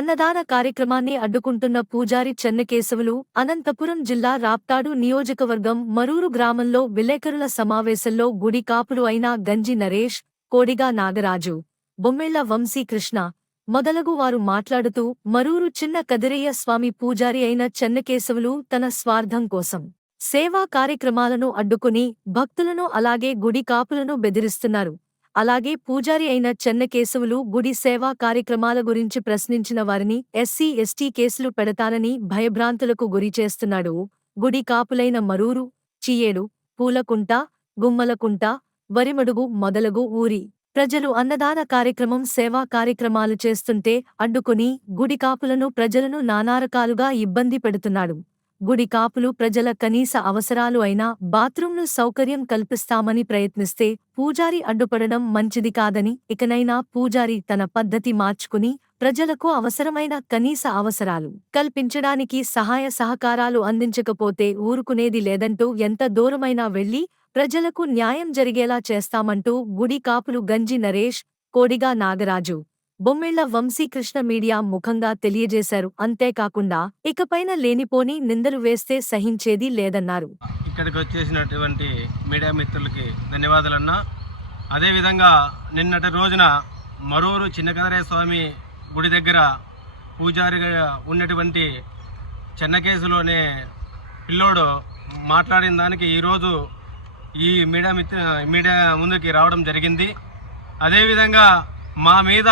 అన్నదాన కార్యక్రమాన్ని అడ్డుకుంటున్న పూజారి చెన్నకేశవులు అనంతపురం జిల్లా రాప్తాడు నియోజకవర్గం మరూరు గ్రామంలో విలేకరుల సమావేశంలో గుడి కాపులు అయిన గంజి నరేష్ కోడిగా నాగరాజు బొమ్మిళ్ళ వంశీకృష్ణ మొదలగు వారు మాట్లాడుతూ మరూరు చిన్న కదిరయ్య స్వామి పూజారి అయిన చెన్నకేశవులు తన స్వార్థం కోసం సేవా కార్యక్రమాలను అడ్డుకుని భక్తులను అలాగే గుడి కాపులను బెదిరిస్తున్నారు. అలాగే పూజారి అయిన చెన్నకేశవులు గుడి సేవా కార్యక్రమాల గురించి ప్రశ్నించిన వారిని ఎస్సీ ఎస్టీ కేసులు పెడతానని భయభ్రాంతులకు గురి చేస్తున్నాడు గుడి కాపులైన మరూరు చియేడు పూలకుంట గుమ్మలకుంట వరిమడుగు మొదలగు ఊరి. ప్రజలు అన్నదాన కార్యక్రమం సేవా కార్యక్రమాలు చేస్తుంటే అడ్డుకుని గుడి కాపులను ప్రజలను నానారకాలుగా ఇబ్బంది పెడుతున్నాడు. గుడి కాపులు ప్రజల కనీస అవసరాలు అయినా బాత్రూంలు సౌకర్యం కల్పిస్తామని ప్రయత్నిస్తే పూజారి అడ్డుపడడం మంచిది కాదని ఇకనైనా పూజారి తన పద్ధతి మార్చుకుని ప్రజలకు అవసరమైన కనీస అవసరాలు కల్పించడానికి సహాయ సహకారాలు అందించకపోతే ఊరుకునేది లేదంటూ ఎంత దూరమైనా వెళ్ళి ప్రజలకు న్యాయం జరిగేలా చేస్తామంటూ గుడి కాపులు గంజి నరేష్ కోడిగా నాగరాజు. బొమ్మిళ్ళ వంశీకృష్ణ మీడియా ముఖంగా తెలియజేశారు. అంతేకాకుండా ఇకపైన లేనిపోని నిందలు వేస్తే సహించేది లేదన్నారు. ఇక్కడికి వచ్చేసినటువంటి మీడియా మిత్రులకి ధన్యవాదాలన్నా. అదేవిధంగా నిన్నటి రోజున మరూరు చిన్నకదరయ్య స్వామి గుడి దగ్గర పూజారిగా ఉన్నటువంటి చెన్నకేసులోనే పిల్లోడు మాట్లాడిన దానికి ఈరోజు ఈ మీడియా మిత్ర మీడియా ముందుకి రావడం జరిగింది. అదేవిధంగా మా మీద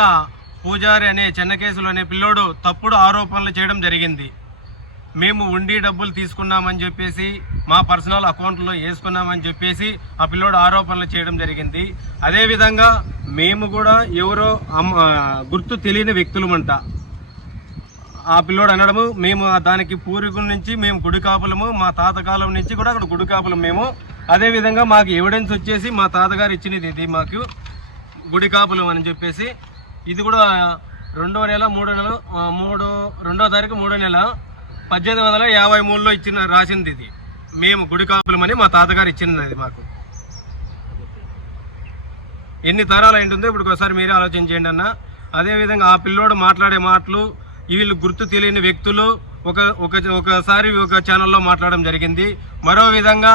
పూజారి అనే చెన్నకేసులు అనే పిల్లోడు తప్పుడు ఆరోపణలు చేయడం జరిగింది. మేము ఉండి డబ్బులు తీసుకున్నామని చెప్పేసి మా పర్సనల్ అకౌంట్లో వేసుకున్నామని చెప్పేసి ఆ పిల్లోడు ఆరోపణలు చేయడం జరిగింది. అదేవిధంగా మేము కూడా ఎవరో గుర్తు తెలియని వ్యక్తులమంట. ఆ పిల్లోడు అనడము మేము దానికి పూర్వీకుల నుంచి మేము గుడి కాపులము మా తాతకాలం నుంచి కూడా అక్కడ గుడి కాపులం మేము. అదేవిధంగా మాకు ఎవిడెన్స్ వచ్చేసి మా తాతగారు ఇచ్చినది ఇది మాకు గుడి కాపులం అని చెప్పేసి ఇది కూడా రెండో నెల మూడో నెల మూడో రెండో తారీఖు మూడో నెల. పద్దెనిమిది వందల యాభై మూడులో ఇచ్చిన రాసింది ఇది. మేము గుడి కాపులమని మా తాతగారు ఇచ్చింది అది మాకు. ఎన్ని తరాలు అయింటుందో ఇప్పుడు ఒకసారి మీరే ఆలోచన చేయండి అన్న. అదేవిధంగా ఆ పిల్లోడు మాట్లాడే మాటలు వీళ్ళు గుర్తు తెలియని వ్యక్తులు ఒక ఒక ఒకసారి ఒక ఛానల్లో మాట్లాడడం జరిగింది. మరో విధంగా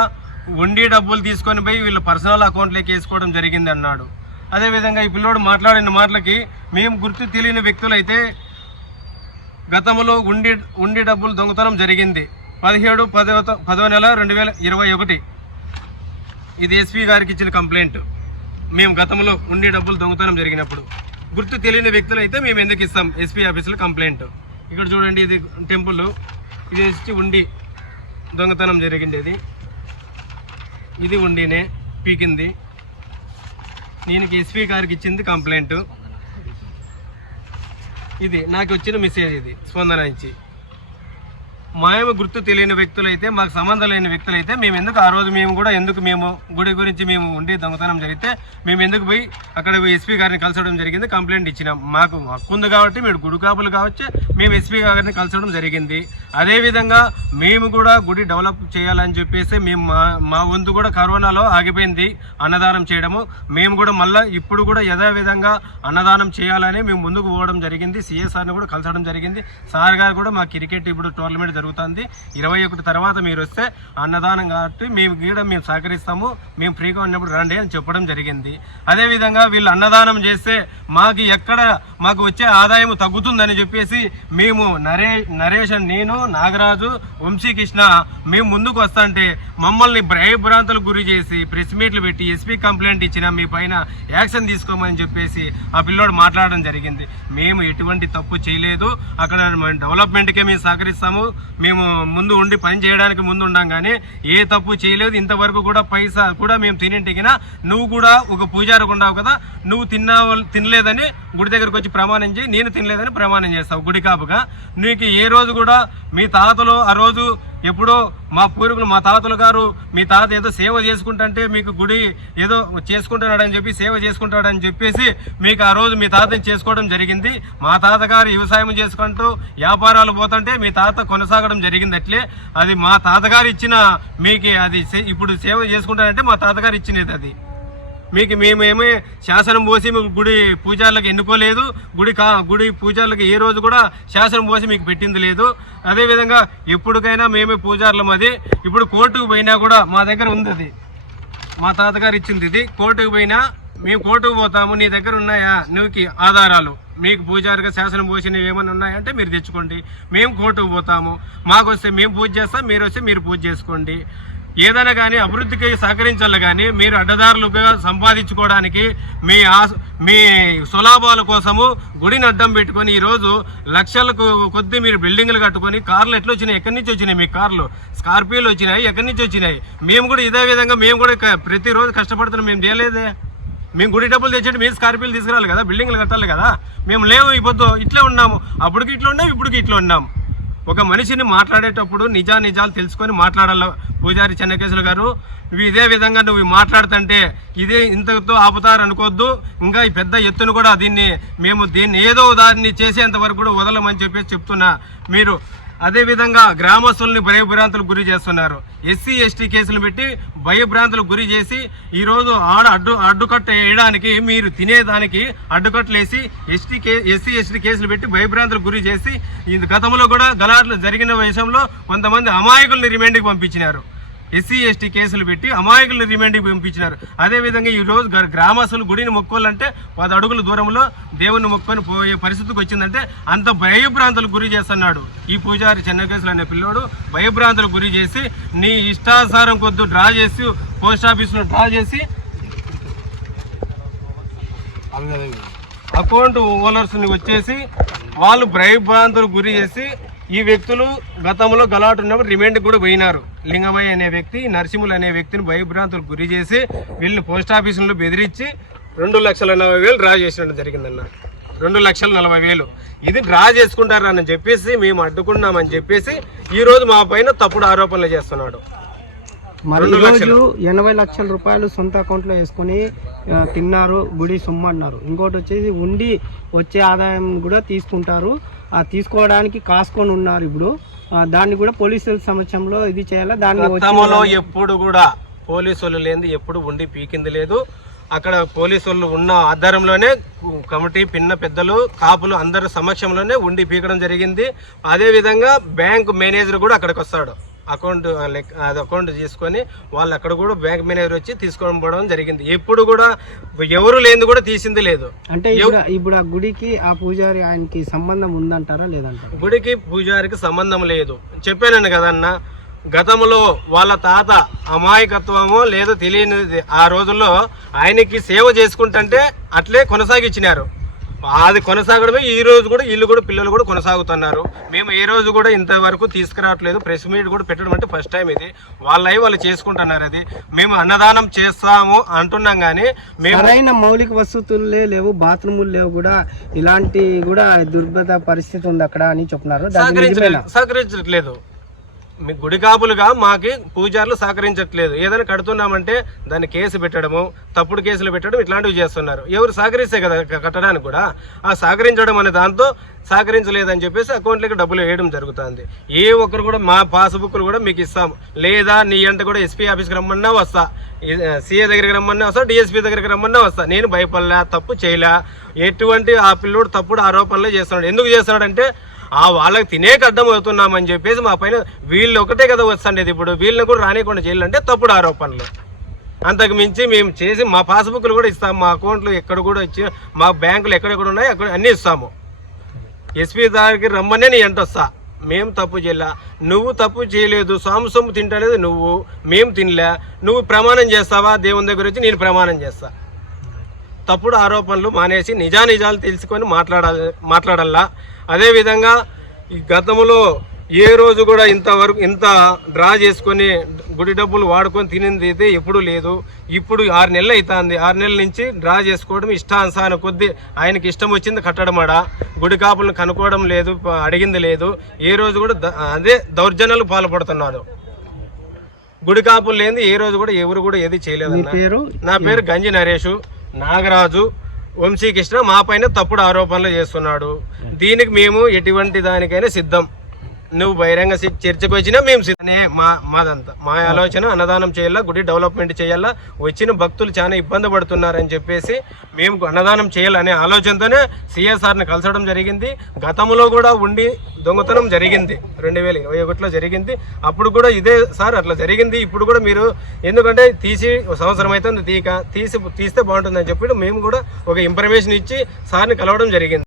ఉండి డబ్బులు తీసుకొని పోయి వీళ్ళ పర్సనల్ అకౌంట్లోకి వేసుకోవడం జరిగింది అన్నాడు. అదేవిధంగా ఈ పిల్లోడు మాట్లాడిన మాటలకి మేము గుర్తు తెలియని వ్యక్తులైతే గతంలో ఉండి ఉండి డబ్బులు దొంగతనం జరిగింది. పదిహేడు పదవ పదవ నెల రెండు వేల ఇరవై ఒకటి. ఇది ఎస్పీ గారికి ఇచ్చిన కంప్లైంట్. మేము గతంలో ఉండి డబ్బులు దొంగతనం జరిగినప్పుడు. గుర్తు తెలియని వ్యక్తులు అయితే మేము ఎందుకు ఇస్తాం ఎస్పీ ఆఫీసులో కంప్లైంట్? ఇక్కడ చూడండి ఇది టెంపుల్. ఇది వచ్చి ఉండి దొంగతనం జరిగిండేది ఇది ఉండినే పీకింది. దీనికి ఎస్పీ గారికి ఇచ్చింది కంప్లైంట్ ఇది నాకు వచ్చిన మెసేజ్ ఇది స్పందన నుంచి. మాయమ గుర్తు తెలియని వ్యక్తులైతే మాకు సంబంధం లేని వ్యక్తులైతే మేము ఎందుకు ఆ రోజు మేము కూడా ఎందుకు మేము గుడి గురించి మేము ఉండి దొంగతనం జరిగితే మేము ఎందుకు పోయి అక్కడ ఎస్పీ గారిని కలసడం జరిగింది కంప్లైంట్ ఇచ్చినాం. మాకు హక్కు ఉంది కాబట్టి మీరు గుడి కాపులు కావచ్చు మేము ఎస్పీ గారిని కలసడం జరిగింది. అదేవిధంగా మేము కూడా గుడి డెవలప్ చేయాలని చెప్పేసి మేము మా మా వంతు కూడా కరోనాలో ఆగిపోయింది అన్నదానం చేయడము. మేము కూడా మళ్ళీ ఇప్పుడు కూడా యథావిధంగా అన్నదానం చేయాలని మేము ముందుకు పోవడం జరిగింది. సిఎస్ఆర్ని కూడా కలసడం జరిగింది. సార్ గారు కూడా మా క్రికెట్ ఇప్పుడు టోర్నమెంట్ జరుగుతుంది. ఇరవై ఒకటి తర్వాత మీరు వస్తే అన్నదానం కాబట్టి మేము కూడా మేము సహకరిస్తాము. మేము ఫ్రీగా ఉన్నప్పుడు రండి అని చెప్పడం జరిగింది. అదేవిధంగా వీళ్ళు అన్నదానం చేస్తే మాకు ఎక్కడ మాకు వచ్చే ఆదాయం తగ్గుతుందని చెప్పేసి మేము నరే నరేష్ నేను నాగరాజు వంశీకృష్ణ మేము ముందుకు వస్తుంటే మమ్మల్ని భయభ్రాంతులకు గురి చేసి ప్రెస్ మీట్లు పెట్టి ఎస్పీ కంప్లైంట్ ఇచ్చిన మీ పైన యాక్షన్ తీసుకోమని చెప్పేసి ఆ పిల్లోడు మాట్లాడడం జరిగింది. మేము ఎటువంటి తప్పు చేయలేదు. అక్కడ డెవలప్మెంట్కే మేము సహకరిస్తాము. మేము ముందు ఉండి పని చేయడానికి ముందు ఉండం కానీ ఏ తప్పు చేయలేదు. ఇంతవరకు కూడా పైసా కూడా మేము తినింటికినా నువ్వు కూడా ఒక పూజారికి ఉండవు కదా నువ్వు తిన్నా తినలేదని గుడి దగ్గరకు వచ్చి ప్రమాణం చేయి. నేను తినలేదని ప్రమాణం చేస్తావు గుడి కాపుగా. నీకు ఏ రోజు కూడా మీ తాతలు ఆ రోజు ఎప్పుడో మా పూర్వీకులు మా తాతలు గారు మీ తాత ఏదో సేవ చేసుకుంటుంటే మీకు గుడి ఏదో చేసుకుంటున్నాడని చెప్పి సేవ చేసుకుంటాడని చెప్పేసి మీకు ఆ రోజు మీ తాతని చేసుకోవడం జరిగింది. మా తాతగారు వ్యవసాయం చేసుకుంటూ వ్యాపారాలు పోతుంటే మీ తాత కొనసాగడం జరిగింది అట్లే. అది మా తాతగారు ఇచ్చిన మీకు అది సే- ఇప్పుడు సేవ చేసుకుంటానంటే మా తాతగారు ఇచ్చినది అది. మీకు మేమేమి శాసనం పోసి మీకు గుడి పూజార్లకు ఎన్నుకోలేదు గుడి కా గుడి పూజార్లకు ఏ రోజు కూడా శాసనం పోసి మీకు పెట్టింది లేదు. అదేవిధంగా ఎప్పటికైనా మేమే పూజార్లం అది. ఇప్పుడు కోర్టుకు పోయినా కూడా మా దగ్గర ఉంది అది. మా తాతగారు ఇచ్చింది ఇది. కోర్టుకు పోయినా మేము కోర్టుకు పోతాము నీ దగ్గర ఉన్నాయా? నువ్వుకి ఆధారాలు. మీకు పూజారిగా శాసనం పోసినవి ఏమైనా ఉన్నాయంటే మీరు తెచ్చుకోండి. మేము కోర్టుకు పోతాము. మాకు వస్తే మేము పూజ చేస్తాం మీరు వస్తే మీరు పూజ చేసుకోండి. ఏదైనా కానీ అభివృద్ధికి సహకరించాలి కానీ మీరు అడ్డదారులుగా సంపాదించుకోవడానికి మీ ఆశ మీ సులాభాల కోసము గుడిని అడ్డం పెట్టుకొని ఈరోజు లక్షలకు కొద్ది మీరు బిల్డింగ్లు కట్టుకొని కార్లు ఎట్లా వచ్చినాయి ఎక్కడి నుంచి వచ్చినాయి మీ కార్లు? స్కార్పియోలు వచ్చినాయి? ఎక్కడి నుంచి వచ్చినాయి? మేము కూడా ఇదే విధంగా మేము కూడా ప్రతిరోజు కష్టపడుతున్నాం. మేము చేయలేదే. మేము గుడి డబ్బులు తెచ్చేటి మీరు స్కార్పియోలు తీసుకురాలి కదా బిల్డింగ్లు కట్టాలి కదా. మేము లేవు ఈ పొద్దు. ఇట్లే ఉన్నాము. అప్పటికి ఇట్లా ఉన్నాం ఇప్పటికి ఇట్లా ఉన్నాం ఒక మనిషిని మాట్లాడేటప్పుడు నిజా నిజాలు తెలుసుకొని మాట్లాడాల పూజారి చెన్నకేశ్వర గారు నువ్వు ఇదే విధంగా నువ్వు మాట్లాడుతుంటే ఇదే ఇంతతో ఆపుతారనుకోవద్దు. ఇంకా ఈ పెద్ద ఎత్తున కూడా దీన్ని మేము దీన్ని ఏదో దాన్ని చేసేంత వరకు కూడా వదలమని చెప్పేసి చెప్తున్నా. మీరు అదేవిధంగా గ్రామస్తుల్ని భయభ్రాంతులకు గురి చేస్తున్నారు. ఎస్సీ ఎస్టీ కేసులు పెట్టి భయభ్రాంతులకు గురి చేసి ఈరోజు ఆడ అడ్డు అడ్డుకట్ట వేయడానికి మీరు తినేదానికి అడ్డుకట్టలేసి ఎస్టీ కే ఎస్సీ ఎస్టీ కేసులు పెట్టి భయభ్రాంతులకు గురి చేసి గతంలో కూడా గలాట్లు జరిగిన విషయంలో కొంతమంది అమాయకుల్ని రిమాండ్కి పంపించినారు. ఎస్సీ ఎస్టీ కేసులు పెట్టి అమాయకులను రిమాండ్కి పంపించినారు. అదేవిధంగా ఈరోజు గ్రామస్తులు గుడిని మొక్కోవాలంటే పది అడుగుల దూరంలో దేవుని మొక్కొని పోయే పరిస్థితికి వచ్చిందంటే అంత భయభ్రాంతులకు గురి చేస్తున్నాడు ఈ పూజారి చెన్నకేశ్వరు అనే పిల్లోడు. భయభ్రాంతులకు గురి చేసి నీ ఇష్టానుసారం కొద్దు డ్రా చేసి పోస్ట్ ఆఫీస్లో డ్రా చేసి అకౌంట్ ఓనర్స్ని వచ్చేసి వాళ్ళు భయభ్రాంతులకు గురి చేసి ఈ వ్యక్తులు గతంలో గలాటు ఉన్నప్పుడు రిమాండ్ కూడా పోయినారు. లింగమయ్య అనే వ్యక్తి నరసింహులు అనే వ్యక్తిని భయభ్రాంతులకు గురి చేసి వీళ్ళని పోస్ట్ ఆఫీసులో బెదిరించి రెండు లక్షల నలభై వేలు డ్రా చేసినట్టు జరిగిందన్న. రెండు లక్షల నలభై వేలు. ఇది డ్రా చేసుకుంటారని చెప్పేసి మేము అడ్డుకున్నామని చెప్పేసి ఈ రోజు మా పైన తప్పుడు ఆరోపణలు చేస్తున్నాడు. మరి ఈరోజు ఎనభై లక్షల రూపాయలు సొంత అకౌంట్లో వేసుకొని తిన్నారు గుడి సొమ్ము అన్నారు. ఇంకోటి వచ్చేసి ఉండి వచ్చే ఆదాయం కూడా తీసుకుంటారు. ఆ తీసుకోవడానికి కాసుకొని ఉన్నారు ఇప్పుడు. దాన్ని కూడా పోలీసుల సమక్షంలో ఇది చేయాలా? దాన్ని ఎప్పుడు కూడా పోలీసులు లేనిది ఎప్పుడు ఉండి పీకింది లేదు. అక్కడ పోలీసులు ఉన్న ఆధారంలోనే కమిటీ పిన్న పెద్దలు కాపులు అందరి సమక్షంలోనే ఉండి పీకడం జరిగింది. అదే విధంగా బ్యాంక్ మేనేజర్ కూడా అక్కడికి వస్తాడు. అకౌంట్ లెక్క- అది అకౌంట్ తీసుకొని వాళ్ళు అక్కడ కూడా బ్యాంక్ మేనేజర్ వచ్చి తీసుకొని పోవడం జరిగింది. ఎప్పుడు కూడా ఎవరు లేనిది కూడా తీసింది లేదు. అంటే ఇప్పుడు ఇప్పుడు ఆ గుడికి ఆ పూజారి ఆయనకి సంబంధం ఉందంటారా లేదంటారా? గుడికి పూజారికి సంబంధం లేదు. చెప్పానండి కదన్న గతంలో వాళ్ళ తాత అమాయకత్వమో లేదో తెలియనిది ఆ రోజుల్లో ఆయనకి సేవ చేసుకుంటుంటే అట్లే కొనసాగించినారు. అది కొనసాగడమే ఈ రోజు కూడా వీళ్ళు కూడా పిల్లలు కూడా కొనసాగుతున్నారు. మేము ఏ రోజు కూడా ఇంతవరకు తీసుకురావట్లేదు. ప్రెస్ మీట్ కూడా పెట్టడం అంటే ఫస్ట్ టైం ఇది. వాళ్ళవి వాళ్ళు చేసుకుంటున్నారు అది. మేము అన్నదానం చేస్తాము అంటున్నాం కానీ మేము మౌలిక వసతులే లేవు బాత్రూములు లేవు కూడా. ఇలాంటి కూడా దుర్భర పరిస్థితి ఉంది అక్కడ అని చెప్తున్నారు సహకరించలేదు మీ గుడి కాపులుగా మాకి పూజారులు సహకరించట్లేదు. ఏదైనా కడుతున్నామంటే దాన్ని కేసు పెట్టడము తప్పుడు కేసులు పెట్టడం ఇట్లాంటివి చేస్తున్నారు. ఎవరు సహకరిస్తే కదా కట్టడానికి కూడా. ఆ సహకరించడం అనే దాంతో సహకరించలేదని చెప్పేసి అకౌంట్లోకి డబ్బులు వేయడం జరుగుతుంది. ఏ ఒక్కరు కూడా మా పాస్బుక్లు కూడా మీకు ఇస్తాం. లేదా నీ అంట కూడా ఎస్పీ ఆఫీస్కి రమ్మన్నా వస్తా. సీఏ దగ్గరికి రమ్మన్నా వస్తా డిఎస్పీ దగ్గరికి రమ్మన్నా వస్తా. నేను భయపడలే తప్పు చేయలే. ఎటువంటి ఆ పిల్లోడు తప్పుడు ఆరోపణలు చేస్తున్నాడు. ఎందుకు చేస్తున్నాడంటే ఆ వాళ్ళకి తినేక అర్థమవుతున్నామని అవుతున్నామని చెప్పేసి మా పైన వీళ్ళు ఒకటే కదా వస్తుండేది ఇప్పుడు. వీళ్ళని కూడా రానికుండా చేయాలంటే తప్పుడు ఆరోపణలు. అంతకు మించి మేము చేసి మా పాస్బుక్లు కూడా ఇస్తాము మా అకౌంట్లు ఎక్కడ కూడా ఇచ్చి మా బ్యాంకులు ఎక్కడెక్కడ ఉన్నాయో అక్కడ అన్నీ ఇస్తాము. ఎస్పీ దగ్గరికి రమ్మనే నీ ఎంట వస్తా. మేము తప్పు చేయలే. నువ్వు తప్పు చేయలేదు సొమ్ము సొమ్ము తింటలేదు నువ్వు. మేము తినలే. నువ్వు ప్రమాణం చేస్తావా? దేవుని దగ్గర వచ్చి నేను ప్రమాణం చేస్తా. తప్పుడు ఆరోపణలు మానేసి నిజానిజాలు తెలుసుకొని మాట్లాడాలి మాట్లాడాలా అదేవిధంగా ఈ గతంలో ఏ రోజు కూడా ఇంతవరకు ఇంత డ్రా చేసుకొని గుడి డబ్బులు వాడుకొని తినింది అయితే ఎప్పుడూ లేదు. ఇప్పుడు ఆరు నెలలు అవుతుంది ఆరు నెలల నుంచి డ్రా చేసుకోవడం ఇష్టానుసారం కొద్ది ఆయనకి ఇష్టం వచ్చింది కట్టడం ఆడ. గుడి కాపులను కనుక్కోవడం లేదు అడిగింది లేదు. ఏ రోజు కూడా అదే దౌర్జన్యాలు పాల్పడుతున్నారు. గుడి కాపులు లేనిది ఏ రోజు కూడా ఎవరు కూడా ఏది చేయలేదు నా పేరు గంజి నరేషు. నాగరాజు. వంశీకృష్ణ మా పైన తప్పుడు ఆరోపణలు చేస్తున్నాడు. దీనికి మేము ఎటువంటి దానికైనా సిద్ధం. నువ్వు బహిరంగ చర్చకు వచ్చినా మేము అనే మా మాదంతా. మా ఆలోచన అన్నదానం చేయాలా గుడి డెవలప్మెంట్ చేయాలా వచ్చిన భక్తులు చాలా ఇబ్బంది పడుతున్నారని చెప్పేసి మేము అన్నదానం చేయాలనే ఆలోచనతోనే సిఎస్ఆర్ని కలసడం జరిగింది. గతంలో కూడా ఉండి దొంగతనం జరిగింది. రెండు వేల ఇరవై ఒకటిలో జరిగింది. అప్పుడు కూడా ఇదే సార్ అట్లా జరిగింది. ఇప్పుడు కూడా మీరు ఎందుకంటే తీసి ఒక సంవత్సరం అయితే తీక తీసి తీస్తే బాగుంటుందని చెప్పి మేము కూడా ఒక ఇన్ఫర్మేషన్ ఇచ్చి సార్ని కలవడం జరిగింది.